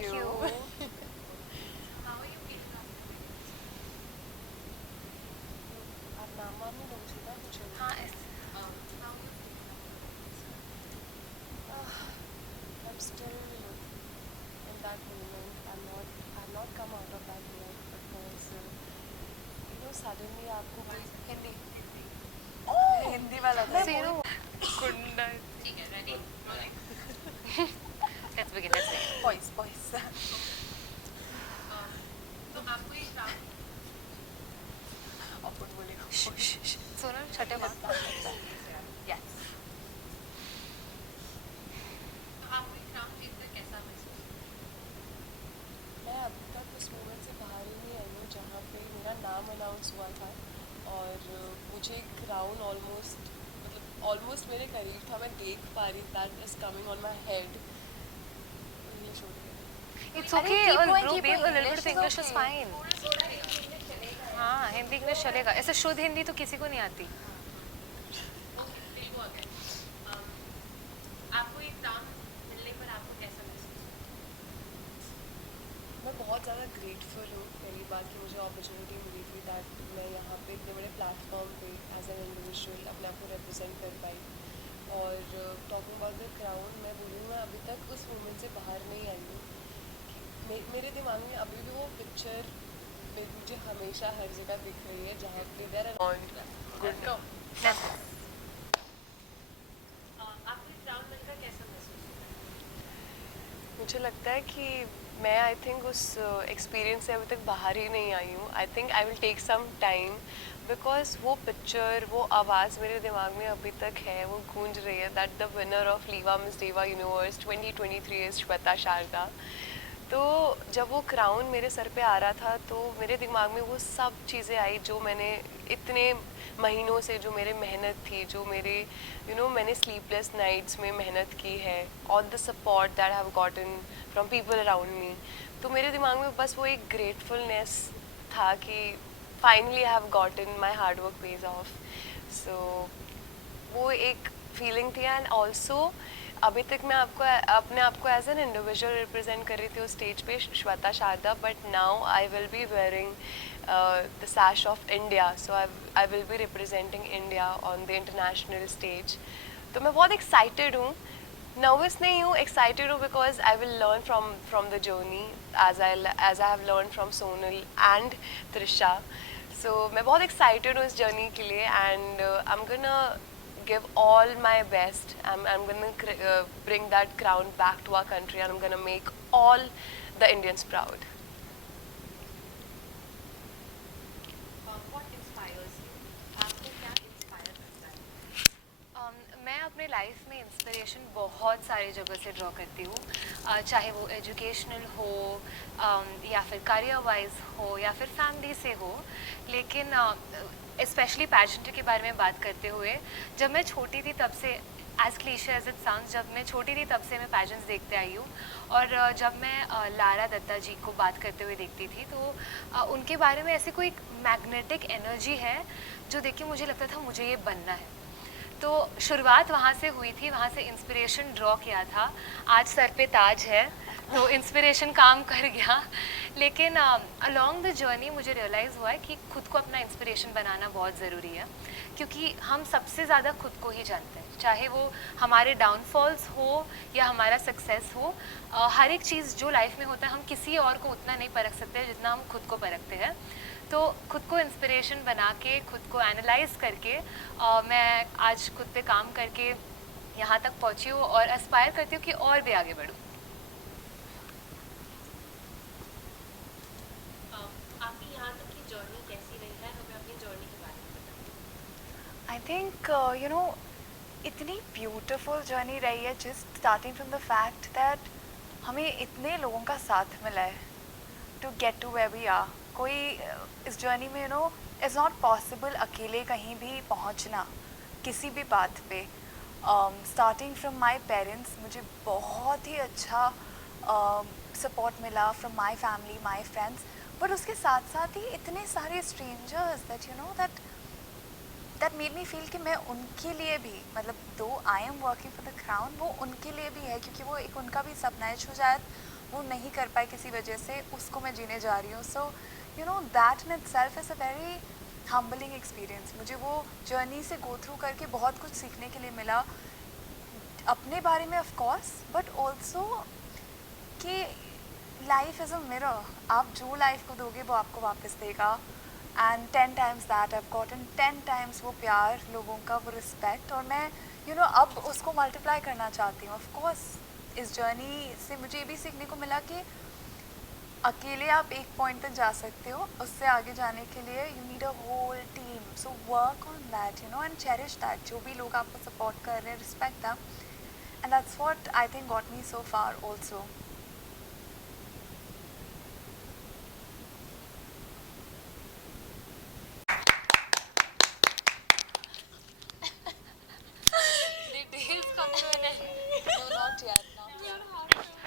Thank you. आप नाम वाम नहीं लोगे सीधा कुछ हाँ इस I'm still in that moment. I've not come out of that yet because suddenly आपको कोई हिंदी हिंदी वाला था मैं बोल कुंडा let's begin. voice voice अपन बोलेगा सोनल छठे माँ yes मैं अभी तक उस मोमेंट से बाहर ही नहीं आई हूँ जहाँ पे मेरा नाम अनाउंस हुआ था और मुझे क्राउन ऑलमोस्ट मेरे करीब था मैं देख पा रही that is coming on my head English हो रही है it's okay keep going, bro keep babe going. a little bit of English English is is fine हाँ हिंदी इंग्लिश चलेगा ऐसे शुद्ध हिंदी तो किसी को नहीं आती मैं बहुत ज़्यादा ग्रेटफुल हूँ पहली बात कि मुझे अपॉर्चुनिटी मिली थी दैट मैं यहाँ पे इतने बड़े प्लेटफॉर्म पे एज एन इंडिविजुअल अपने आप को रिप्रेजेंट कर पाई और टॉकिंग अबाउट द क्राउन मैं बोलूँ मैं अभी तक उस मोमेंट से बाहर नहीं आई हूँ कि मेरे दिमाग में अभी भी वो पिक्चर मुझे हमेशा हर जगह दिख रही है जहाँ पे देर गुड कम मुझे लगता है कि मैं आई थिंक उस एक्सपीरियंस से अभी तक बाहर ही नहीं आई हूँ I think I will take some time because वो पिक्चर वो आवाज़ मेरे दिमाग में अभी तक है वो गूंज रही है that the winner of लीवा miss देवा यूनिवर्स 2023 इज श्वेता शारदा तो जब वो क्राउन मेरे सर पे आ रहा था तो मेरे दिमाग में वो सब चीज़ें आई जो मैंने इतने महीनों से जो मेरे मेहनत थी जो मेरे मैंने स्लीपलेस नाइट्स में मेहनत की है all the support that have gotten from people around me तो मेरे दिमाग में बस वो एक ग्रेटफुलनेस था कि finally I have gotten my hard work paid off so वो एक फीलिंग थी एंड ऑल्सो अभी तक मैं अपने आप को एज एन इंडिविजुअल रिप्रेजेंट कर रही थी उस स्टेज पे Shweta Sharda but now I will be wearing the sash of India so I will be representing India on the international stage तो मैं बहुत एक्साइटेड हूँ नर्वस नहीं हूँ एक्साइटेड हूँ because I will learn from the journey as I have learn from Sonal and Trisha so मैं बहुत excited हूँ इस जर्नी के लिए and I am gonna give all my best. I'm going to bring that crown back to our country and I'm going to make all the Indians proud. मैं अपने life में inspiration बहुत सारी जगह से ड्रॉ करती हूँ चाहे वो एजुकेशनल हो या फिर करियर वाइज हो या फिर फैमिली से हो लेकिन स्पेशली पैजेंट्री के बारे में बात करते हुए जब मैं छोटी थी तब से as cliche as it sounds जब मैं छोटी थी तब से मैं पैजेंट्स देखते आई हूँ और जब मैं लारा दत्ता जी को बात करते हुए देखती थी तो उनके बारे में ऐसी कोई मैग्नेटिक एनर्जी है जो देख के मुझे लगता था मुझे ये बनना है तो शुरुआत वहाँ से हुई थी वहाँ से इंस्पिरेशन ड्रॉ किया था आज सर पे ताज है तो इंस्पिरेशन काम कर गया लेकिन अलोंग द जर्नी मुझे रियलाइज़ हुआ है कि खुद को अपना इंस्पिरेशन बनाना बहुत ज़रूरी है क्योंकि हम सबसे ज़्यादा खुद को ही जानते हैं चाहे वो हमारे डाउनफॉल्स हो या हमारा सक्सेस हो हर एक चीज़ जो लाइफ में होता है हम किसी और को उतना नहीं परख सकते जितना हम खुद को परखते हैं तो खुद को इंस्पिरेशन बना के खुद को एनालाइज करके मैं आज खुद पे काम करके यहाँ तक पहुँची हूँ और एस्पायर करती हूँ कि और भी आगे बढ़ूँ आपकी यहाँ तक की जर्नी कैसी रही है हमें अपनी जर्नी के बारे में बताएं आई थिंक इतनी ब्यूटीफुल जर्नी रही है just starting from the fact that हमें इतने लोगों का साथ मिला है to get to where we are कोई इस जर्नी में इज़ नॉट पॉसिबल अकेले कहीं भी पहुंचना किसी भी बात पे स्टार्टिंग फ्रॉम माय पेरेंट्स मुझे बहुत ही अच्छा सपोर्ट मिला from my family my friends but उसके साथ साथ ही इतने सारे strangers that that made me feel कि मैं उनके लिए भी मतलब दो I am working for the crown वो उनके लिए भी है क्योंकि वो एक उनका भी सपना है शायद वो नहीं कर पाए किसी वजह से, उसको मैं जीने जा रही हूँ. So you know that in itself is a very humbling experience. मुझे वो जर्नी से गो थ्रू करके बहुत कुछ सीखने के लिए मिला अपने बारे में ऑफ कोर्स, बट ऑल्सो कि लाइफ इज़ अ मिरर. आप जो लाइफ को दोगे वो आपको वापस देगा. And 10 times that I gotten 10 times वो प्यार लोगों का, वो रिस्पेक्ट. और मैं अब उसको मल्टीप्लाई करना चाहती हूँ. ऑफ कोर्स इस जर्नी से मुझे ये भी सीखने को मिला कि अकेले आप एक पॉइंट तक जा सकते हो, उससे आगे जाने के लिए you need a whole team. So work on that and cherish that. जो भी लोग आपको सपोर्ट कर रहे हैं, respect them. And that's what I think got me so far also. The days come to an end. No, not yet. Not yet.